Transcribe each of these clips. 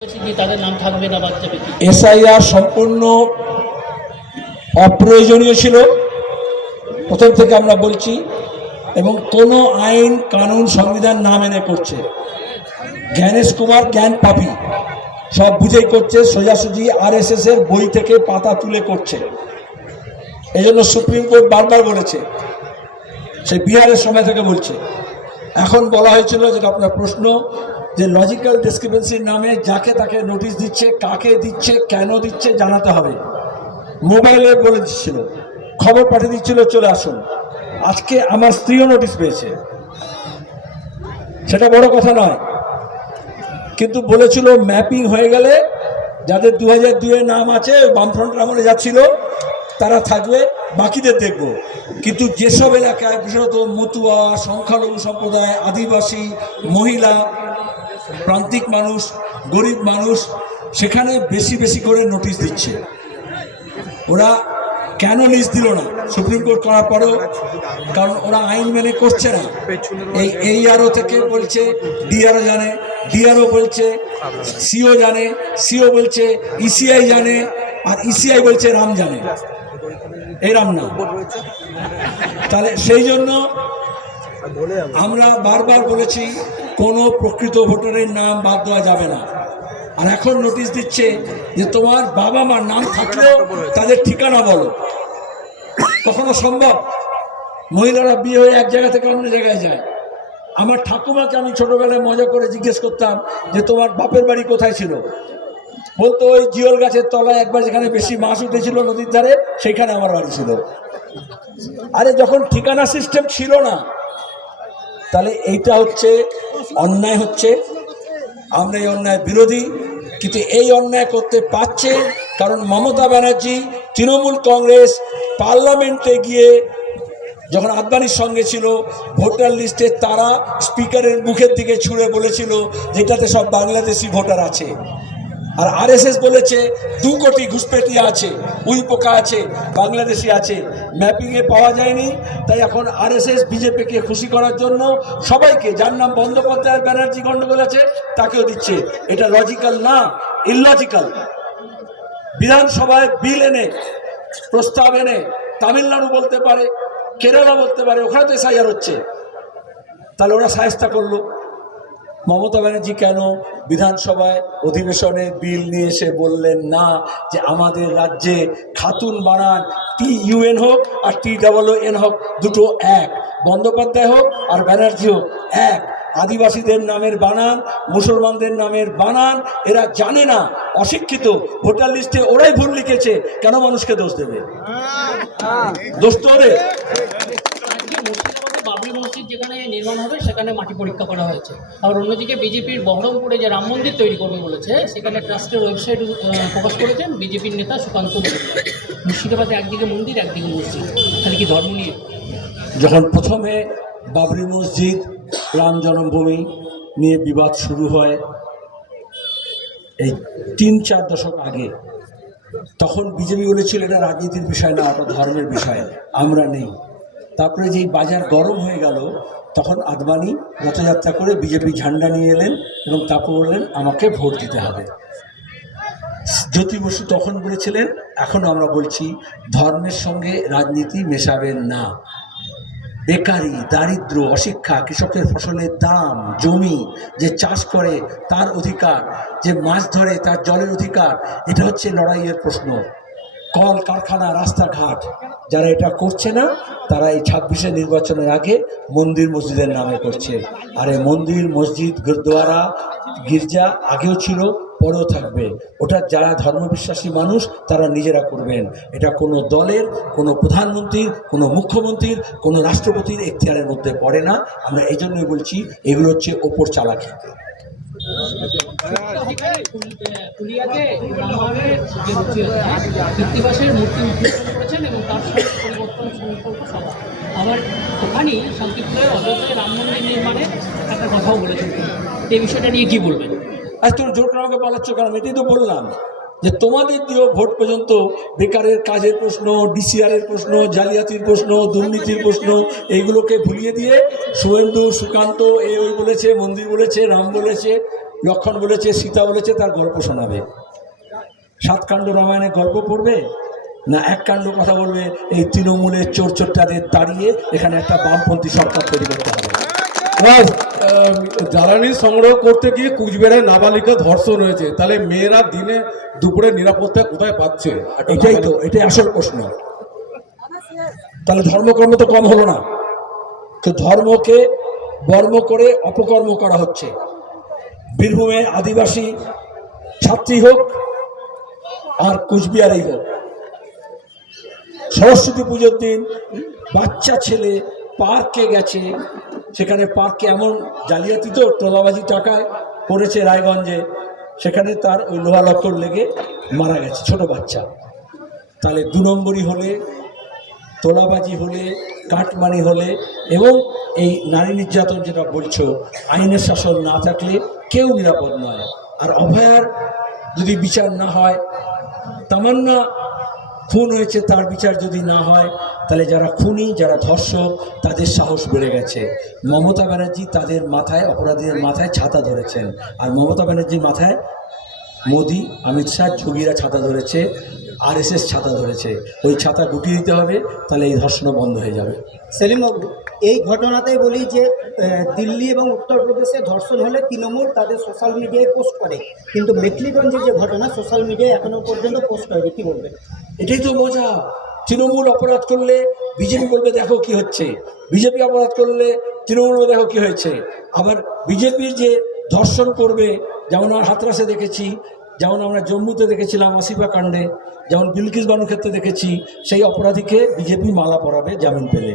তাদের নাম থাকবে না বাদ যাবে কি? এসআইআর সম্পূর্ণ অপ্রয়োজনীয় ছিল, প্রথম থেকে আমরা বলছি, এবং কোনো আইন কানুন সংবিধান না মেনে করছে। জ্ঞানেশ কুমার জ্ঞান পাপি, সব বুঝেই করছে, সোজাসুজি আরএসএস এর বই থেকে পাতা তুলে করছে। এই জন্য সুপ্রিম কোর্ট বারবার বলেছে, সেই বিহারের সময় থেকে বলছে। এখন বলা হয়েছিল, যেটা আপনার প্রশ্ন, যে লজিক্যাল ডিসক্রিপেন্সির নামে যাকে তাকে নোটিশ দিচ্ছে, কাকে দিচ্ছে, কেন দিচ্ছে জানাতে হবে। মোবাইলে বলে দিচ্ছিল, খবর পাঠিয়ে দিচ্ছিল চলে আসুন। আজকে আমার স্ত্রীও নোটিশ পেয়েছে, সেটা বড় কথা নয়, কিন্তু বলেছিল ম্যাপিং হয়ে গেলে যাদের 2002-এ নাম আছে, বামফ্রন্ট আমলে যাচ্ছিল, তারা থাকবে, বাকিদের দেখব। কিন্তু যেসব এলাকায় বিশেষত মতুয়া, সংখ্যালঘু সম্প্রদায়, আদিবাসী, মহিলা, প্রান্তিক মানুষ, গরিব মানুষ, সেখানে বেশি বেশি করে নোটিশ দিচ্ছে। ওরা কেন লিস্ট দিল না সুপ্রিম কোর্ট করার পরেও? কারণ ওরা আইন মেনে করছে না। এই এইআরও থেকে বলছে, ডিআরও জানে, ডিআরও বলছে, সিও জানে, সিও বলছে, ইসিআই জানে, আর ইসিআই বলছে রাম জানে। এই রাম না, তাহলে সেই জন্য আমরা বারবার বলেছি কোনো প্রকৃত ভোটারের নাম বাদ দেওয়া যাবে না। আর এখন নোটিশ দিচ্ছে যে তোমার বাবা মার নাম থাকলেও তাদের ঠিকানা বলো। কখনো সম্ভব? মহিলারা বিয়ে হয়ে এক জায়গা থেকে অন্য জায়গায় যায়। আমার ঠাকুমাকে আমি ছোটবেলায় মজা করে জিজ্ঞেস করতাম যে তোমার বাপের বাড়ি কোথায় ছিল, বলতো ওই জিওল গাছের তলায় একবার যেখানে বেশি মাছ উঠেছিল নদীর ধারে, সেইখানে আমার বাড়ি ছিল। আরে যখন ঠিকানা সিস্টেম ছিল না, তাহলে এইটা হচ্ছে অন্যায় হচ্ছে। আমরা এই অন্যায় বিরোধী, কিন্তু এই অন্যায় করতে পারছে কারণ মমতা ব্যানার্জি, তৃণমূল কংগ্রেস পার্লামেন্টে গিয়ে যখন আদবানির সঙ্গে ছিল, ভোটার লিস্টে তারা স্পিকারের মুখের দিকে ছুঁড়ে বলেছিল যেটাতে সব বাংলাদেশি ভোটার আছে। আর আরএসএস বলেছে 2 কোটি ঘুষপেটিয়া আছে, উইপোকা আছে, বাংলাদেশি আছে, ম্যাপিংয়ে পাওয়া যায়নি। তাই এখন আরএসএস বিজেপিকে খুশি করার জন্য সবাইকে, যার নাম বন্দ্যোপাধ্যায়, ব্যানার্জি গণ্ডগোল আছে, তাকেও দিচ্ছে। এটা লজিক্যাল না, ইললজিক্যাল। বিধানসভায় বিল এনে, প্রস্তাব এনে তামিলনাড়ু বলতে পারে, কেরালা বলতে পারে, ওখানে তো এসআইআর হচ্ছে, তাহলে ওরা সাহেস্তা করলো। মমতা ব্যানার্জি কেন বিধানসভায় অধিবেশনে বিল নিয়ে এসে বললেন না যে আমাদের রাজ্যে খাতুন বানান TUN হোক আর TOON হোক, দুটো এক, বন্দ্যোপাধ্যায় হোক আর ব্যানার্জি হোক এক, আদিবাসীদের নামের বানান, মুসলমানদের নামের বানান এরা জানে না, অশিক্ষিত, ভোটার লিস্টে ওরাই ভুল লিখেছে, কেন মানুষকে দোষ দেবে? দোষ তো ওদের। বাবরি মসজিদ যেখানে নির্মাণ হবে সেখানে মাটি পরীক্ষা করা হয়েছে। আর অন্যদিকে বিজেপির বহরমপুরে যে রাম মন্দির তৈরি করবে বলেছে, সেখানে ট্রাস্টের ওয়েবসাইট প্রকাশ করেছেন বিজেপির নেতা সুকান্ত মজুমদার। মুর্শিদাবাদে একদিকে মন্দির, একদিকে মসজিদ, তাহলে কি ধর্ম নিয়ে? যখন প্রথমে বাবরি মসজিদ, রাম জন্মভূমি নিয়ে বিবাদ শুরু হয় এই 3-4 দশক আগে, তখন বিজেপি বলেছিল এটা রাজনীতির বিষয় না, এটা ধর্মের বিষয়, আমরা নেই। তারপরে যেই বাজার গরম হয়ে গেল, তখন আদবানি রথযাত্রা করে বিজেপি ঝান্ডা নিয়ে এলেন এবং তারপর বললেন আমাকে ভোট দিতে হবে। জ্যোতি বসু তখন বলেছিলেন, এখন আমরা বলছি ধর্মের সঙ্গে রাজনীতি মেশাবেন না। বেকারি, দারিদ্র, অশিক্ষা, কৃষকের ফসলের দাম, জমি, যে চাষ করে তার অধিকার, যে মাছ ধরে তার জলের অধিকার, এটা হচ্ছে লড়াইয়ের প্রশ্ন। কল কারখানা, রাস্তাঘাট, যারা এটা করছে না তারা এই 26-এ নির্বাচনের আগে মন্দির মসজিদের নামে করছে। আর এই মন্দির, মসজিদ, গুরুদ্বারা, গির্জা আগেও ছিল, পরেও থাকবে। ওটা যারা ধর্মবিশ্বাসী মানুষ তারা নিজেরা করবেন। এটা কোনো দলের, কোনো প্রধানমন্ত্রীর, কোনো মুখ্যমন্ত্রীর, কোনো রাষ্ট্রপতির এখতিয়ারের মধ্যে পড়ে না। আমরা এই জন্যই বলছি এগুলো হচ্ছে ওপর চালাকি। পুলিয়াতে কৃত্তিবাসের মূর্তি উদ্বোধন করেছেন এবং তার সঙ্গে পরিবর্তন সংকল্প সভা। আবার ওখানেই শান্তিপুরের অযোধ্যায় রাম মন্দির নির্মাণে একটা কথাও বলেছেন। এই বিষয়টা নিয়ে কি বলবেন? আজ তুমি জোর করে আমাকে পালাচ্ছ কারণ এটাই তো বললাম যে তোমাদের দিয়েও ভোট পর্যন্ত বেকারের কাজের প্রশ্ন, DCR-এর প্রশ্ন, জালিয়াতির প্রশ্ন, দুর্নীতির প্রশ্ন, এইগুলোকে ভুলিয়ে দিয়ে শুভেন্দু, সুকান্ত ওই বলেছে, মন্দির বলেছে, রাম বলেছে, লক্ষণ বলেছে, সীতা বলেছে, তার গল্প শোনাবে। 7 কাণ্ড রামায়ণের গল্প পড়বে না, এক কাণ্ড কথা বলবে, এই তৃণমূলের চোরচোরটাদের তাড়িয়ে এখানে একটা বামপন্থী সরকার তৈরি করতে হবে। জ্বালানি সংগ্রহ করতে গিয়ে কুচবিহারে নাবালিকা ধর্ষণ হয়েছে, তাহলে মেয়েরা দিনে দুপুরে নিরাপত্তা কোথায় পাচ্ছে? এটাই আসল প্রশ্ন। তাহলে ধর্মকর্ম তো কম হলো না, তো ধর্মকে বর্ম করে অপকর্ম করা হচ্ছে। বীরভূমে আদিবাসী ছাত্রী হোক আর কুচবিহারেই হোক, সরস্বতী পুজোর দিন বাচ্চা ছেলে পার্কে গেছে, সেখানে পার্কে এমন জালিয়াতি তো তোলাবাজি টাকায় করেছে রায়গঞ্জে, সেখানে তার ওই লোহা লক্কর লেগে মারা গেছে ছোট বাচ্চা। তাহলে 2 নম্বরই হলে, তোলাবাজি হলে, কাটমানি হলে, এবং এই নারী নির্যাতন যেটা বলছো, আইনের শাসন না থাকলে কেউ নিরাপদ নয়। আর অভয়ার যদি বিচার না হয়, তামান্না খুন হয়েছে তার বিচার যদি না হয়, তাহলে যারা খুনি, যারা ধর্ষক, তাদের সাহস বেড়ে গেছে। মমতা ব্যানার্জি তাদের মাথায়, অপরাধীদের মাথায় ছাতা ধরেছেন, আর মমতা ব্যানার্জির মাথায় মোদি, অমিত শাহ, যোগীরা ছাতা ধরেছে, RSS ছাতা ধরেছে। ওই ছাতা গুটিয়ে দিতে হবে, তাহলে এই ধর্ষণ বন্ধ হয়ে যাবে। সেলিমবাবু, এই ঘটনাতেই বলি যে দিল্লি এবং উত্তরপ্রদেশে ধর্ষণ হলে তৃণমূল তাদের সোশ্যাল মিডিয়ায় পোস্ট করে, কিন্তু মেখলিগঞ্জের যে ঘটনা সোশ্যাল মিডিয়ায় এখনও পর্যন্ত পোস্ট হয়নি, কী বলবেন? এটাই তো মজা। তৃণমূল অপরাধ করলে বিজেপি বলবে দেখো কি হচ্ছে, বিজেপি অপরাধ করলে তৃণমূল বলবে দেখো কি হয়েছে। আবার বিজেপির যে ধর্ষণ করবে, যেমন আমরা হাতরাসে দেখেছি, যেমন আমরা জম্মুতে দেখেছিলাম আসিফা কাণ্ডে, যেমন বিলকিস বানুর ক্ষেত্রে দেখেছি, সেই অপরাধীকে বিজেপি মালা পরাবে জামিন পেলে।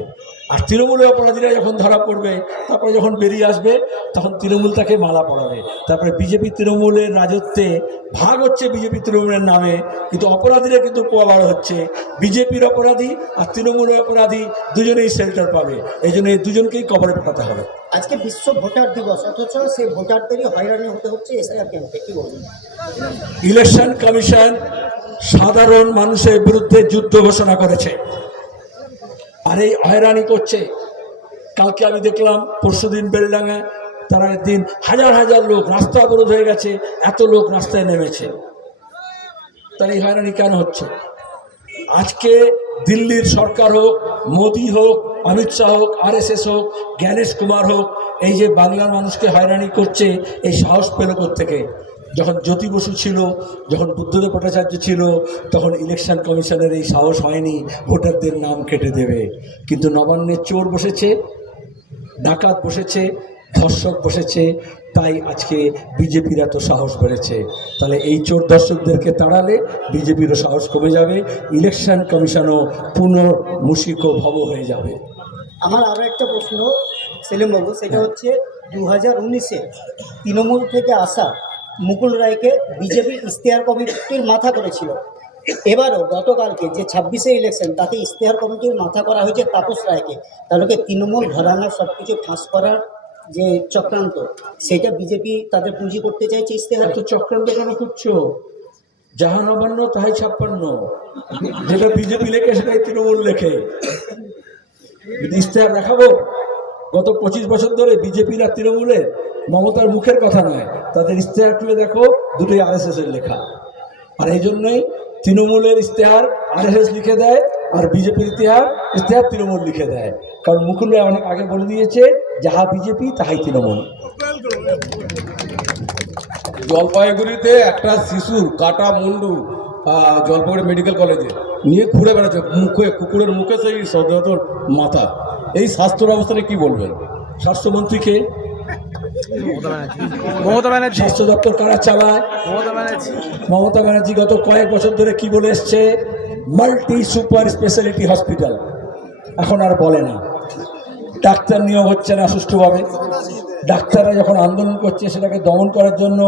আর তৃণমূলের অপরাধীরা যখন ধরা পড়বে, তারপরে যখন বেরিয়ে আসবে, তখন তৃণমূল তাকে মালা পরাবে। তারপরে বিজেপি তৃণমূলের রাজত্বে ভাগ হচ্ছে বিজেপি তৃণমূলের নামে, কিন্তু অপরাধীরা কিন্তু পোয়াবার হচ্ছে। বিজেপির অপরাধী আর তৃণমূলের অপরাধী দুজনেই শেল্টার পাবে, এই জন্য এই দুজনকেই কবরে পাঠাতে হবে। আজকে বিশ্ব ভোটার দিবস, অথচ সেই ভোটারদেরই হয়রানি হতে হচ্ছে এসআইআর কেন্দ্রে, কী বলবেন? ইলেকশন কমিশন সাধারণ মানুষের বিরুদ্ধে যুদ্ধ ঘোষণা করেছে, আর এই হয়রানি করছে। কালকে আমি দেখলাম, পরশুদিন বেলডাঙ্গায়, তার আগের দিন হাজার হাজার লোক, রাস্তা অবরোধ হয়ে গেছে, এত লোক রাস্তায় নেমেছে। তাহলে এই হয়রানি কেন হচ্ছে? আজকে দিল্লির সরকার হোক, মোদি হোক, অমিত শাহ হোক, RSS হোক, জ্ঞানেশ কুমার হোক, এই যে বাংলার মানুষকে হয়রানি করছে, এই সাহস পেল কোত্থেকে? যখন জ্যোতি বসু ছিল, যখন বুদ্ধদেব ভট্টাচার্য ছিল, তখন ইলেকশন কমিশনের এই সাহস হয়নি ভোটারদের নাম কেটে দেবে। কিন্তু নবান্নে চোর বসেছে, ডাকাত বসেছে, ধর্ষক বসেছে, তাই আজকে বিজেপির এত সাহস বেড়েছে। তাহলে এই চোর দর্শকদেরকে তাড়ালে বিজেপিরও সাহস কমে যাবে, ইলেকশন কমিশনও পুনর্মূষিক ভব হয়ে যাবে। আমার আরও একটা প্রশ্ন সেলিমবাবু, সেটা হচ্ছে 2019-এ তৃণমূল থেকে আসা মুকুল রায়কে বিজেপি ইশতেহার কমিটির মাথা করেছিল। এবারও গতকালকে যে 26-এ ইলেকশন, তাতে ইশতেহার কমিটির মাথা করা হয়েছে তাপস রায়কে। তাহলে কি তৃণমূল ঘরানার সব কিছু ফাঁস করার যে চক্রান্ত, সেটা বিজেপি তাদের পুঁজি করতে চাইছে ইশতেহার? এত চক্রান্ত কেন করছো? যাহা নবান্ন তাহাই 56, যেটা বিজেপি লেখে সেটাই তৃণমূল লেখে। ইশতেহার দেখাবো? গত 25 বছর ধরে বিজেপির আর তৃণমূলের, মমতার মুখের কথা নয়, তাদের ইশতেহার খুলে দেখো, দুটোই RSS এর লেখা। আর এই জন্যই তৃণমূলের ইশতেহার RSS লিখে দেয়, আর বিজেপির ইশতেহার তৃণমূল লিখে দেয়। কারণ মুকুল রায় অনেক আগে বলে দিয়েছে, যাহা বিজেপি তাহাই তৃণমূল। জলপাইগুড়িতে একটা শিশুর কাটা মুন্ডু জলপাইগুড়ি মেডিকেল কলেজে নিয়ে ঘুরে বেড়াচ্ছে, মুখে কুকুরের মুখে সেই সদর মাথা। এই স্বাস্থ্য ব্যবস্থা নিয়ে কী বলবেন? স্বাস্থ্যমন্ত্রীকে, মমতা ব্যানার্জি, স্বাস্থ্য দপ্তর কারা চালায়? মমতা ব্যানার্জি গত কয়েক বছর ধরে কি বলে এসছে? Multi super speciality hospital. এখন আর বলে না। ডাক্তার নিয়োগ হচ্ছে না সুষ্ঠুভাবে। ডাক্তাররা যখন আন্দোলন করছে, সেটাকে দমন করার জন্য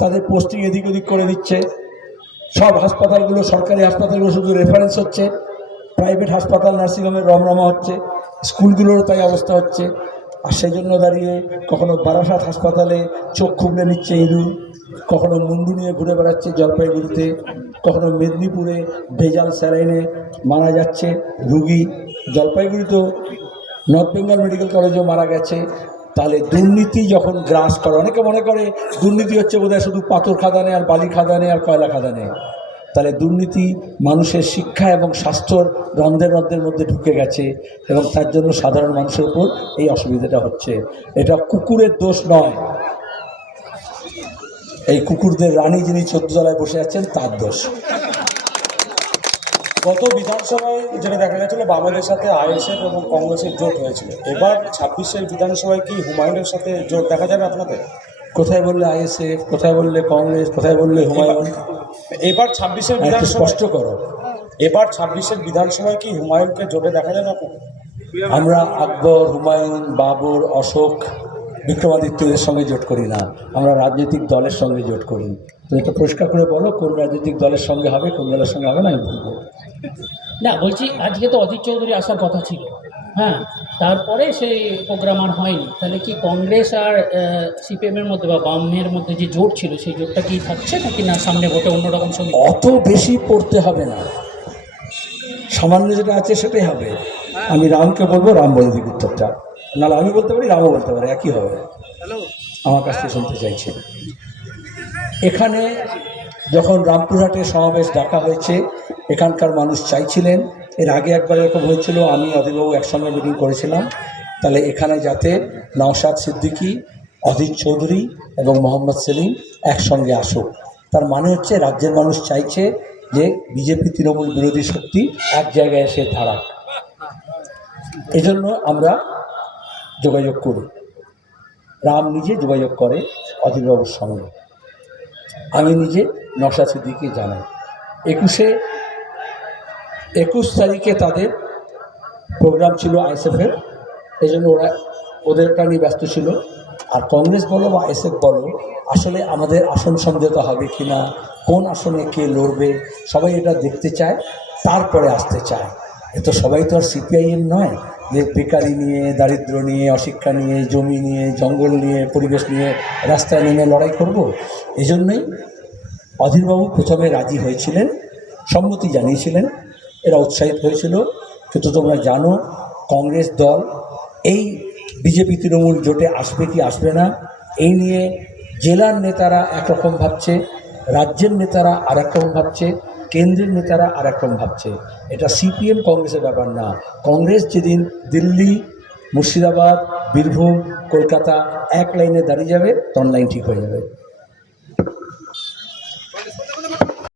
তাদের পোস্টিং এদিক ওদিক করে দিচ্ছে। সব হাসপাতালগুলো, সরকারি হাসপাতালগুলো শুধু রেফারেন্স হচ্ছে, প্রাইভেট হাসপাতাল, নার্সিংহোমের রমরমা হচ্ছে, স্কুলগুলোরও তাই অবস্থা হচ্ছে। আর সেই জন্য দাঁড়িয়ে কখনো বারাসাত হাসপাতালে চোখ খুবলে নিচ্ছে ইঁদুর, কখনো মুন্ডু নিয়ে ঘুরে বেড়াচ্ছে জলপাইগুড়িতে, কখনো মেদিনীপুরে ভেজাল স্যালাইনে মারা যাচ্ছে রুগী। জলপাইগুড়ি তো নর্থ বেঙ্গল মেডিকেল কলেজেও মারা গেছে। তাহলে দুর্নীতি যখন গ্রাস করে, অনেকে মনে করে দুর্নীতি হচ্ছে বোধহয় শুধু পাথর খাদানে আর বালি খাদানে আর কয়লা খাদানে, তাহলে দুর্নীতি মানুষের শিক্ষা এবং স্বাস্থ্যর রন্ধ্রের মধ্যে ঢুকে গেছে এবং তার জন্য সাধারণ মানুষের উপর এই অসুবিধাটা হচ্ছে। এটা কুকুরের দোষ নয়, এই কুকুরদের রানী যিনি 14 তলায় বসে আছেন তার দোষ। গত বিধানসভায় যেটা দেখা গেছিল বামেদের সাথে আইএসএফ এবং কংগ্রেসের জোট হয়েছিল, এবার 26-এর বিধানসভায় কি হুমায়ুনের সাথে জোট দেখা যাবে আপনাদের? কোথায় বললে আইএসএফ, কোথায় বললে কংগ্রেস, কোথায় বললে হুমায়ুন? এবার 26-এর একটু বিধানসভা স্পষ্ট করো। এবার 26-এর বিধানসভায় কি হুমায়ুনকে জোটে দেখা যাবে আপনাদের? আমরা আকবর, হুমায়ুন, বাবর, অশোক, বিক্রমাদিত্যদের সঙ্গে জোট করি না, আমরা রাজনৈতিক দলের সঙ্গে জোট করি। তো এটা পরিষ্কার করে বলো কোন রাজনৈতিক দলের সঙ্গে হবে, কোন দলের সঙ্গে হবে না, আমি বলবো। না, বলছি আজকে তো অজিত চৌধুরী আসার কথা ছিল, হ্যাঁ, তারপরে সেই প্রোগ্রাম আর হয়নি। তাহলে কি কংগ্রেস আর সিপিএমের মধ্যে বা বামের মধ্যে যে জোট ছিল সেই জোটটা কি থাকছে নাকি না সামনে ভোটে অন্যরকম ছবি? অত বেশি পড়তে হবে না, সামান্য যেটা আছে সেটাই হবে। আমি রামকে বলবো, রাম বলে দিক উত্তরটা, নাহলে আমি বলতে পারি, রামও বলতে পারে, একই হবে। আমার কাছ থেকে শুনতে চাইছে। এখানে যখন রামপুরহাটে সমাবেশ ডাকা হয়েছে, এখানকার মানুষ চাইছিলেন, এর আগে একবার এরকম হয়েছিল, আমি অধীরবাবু একসঙ্গে মিটিং করেছিলাম, তাহলে এখানে যাতে নওশাদ সিদ্দিকী, অধীর চৌধুরী এবং মোহাম্মদ সেলিম একসঙ্গে আসুক। তার মানে হচ্ছে রাজ্যের মানুষ চাইছে যে বিজেপি তৃণমূল বিরোধী শক্তি এক জায়গায় এসে দাঁড়াক। এজন্য আমরা যোগাযোগ করি, রাম নিজে যোগাযোগ করে অধীরবাবুর সঙ্গে, আমি নিজে নওশাদ সিদ্দিকীকে জানাই। 21 তারিখে তাদের প্রোগ্রাম ছিল আইএসএফের, এই জন্য ওদেরটা নিয়ে ব্যস্ত ছিল। আর কংগ্রেস বলো বা আইএসএফ বলো, আসলে আমাদের আসন সমঝোতা হবে কি না, কোন আসনে কে লড়বে, সবাই এটা দেখতে চায়, তারপরে আসতে চায়। এ তো সবাই তো আর সিপিআইএম নয় যে বেকারি নিয়ে, দারিদ্র নিয়ে, অশিক্ষা নিয়ে, জমি নিয়ে, জঙ্গল নিয়ে, পরিবেশ নিয়ে রাস্তায় নেমে লড়াই করব। এই জন্যই অধীরবাবু প্রথমে রাজি হয়েছিলেন, সম্মতি জানিয়েছিলেন, এরা উৎসাহিত হয়েছিল। কিন্তু তোমরা জানো কংগ্রেস দল এই বিজেপি তৃণমূল জোটে আসবে কি আসবে না, এই নিয়ে জেলার নেতারা একরকম ভাবছে, রাজ্যের নেতারা আর একরকম ভাবছে, কেন্দ্রের নেতারা আর একরকম ভাবছে। এটা সিপিএম কংগ্রেসের ব্যাপার না। কংগ্রেস যেদিন দিল্লি, মুর্শিদাবাদ, বীরভূম, কলকাতা এক লাইনে দাঁড়িয়ে যাবে, তখন লাইন ঠিক হয়ে যাবে।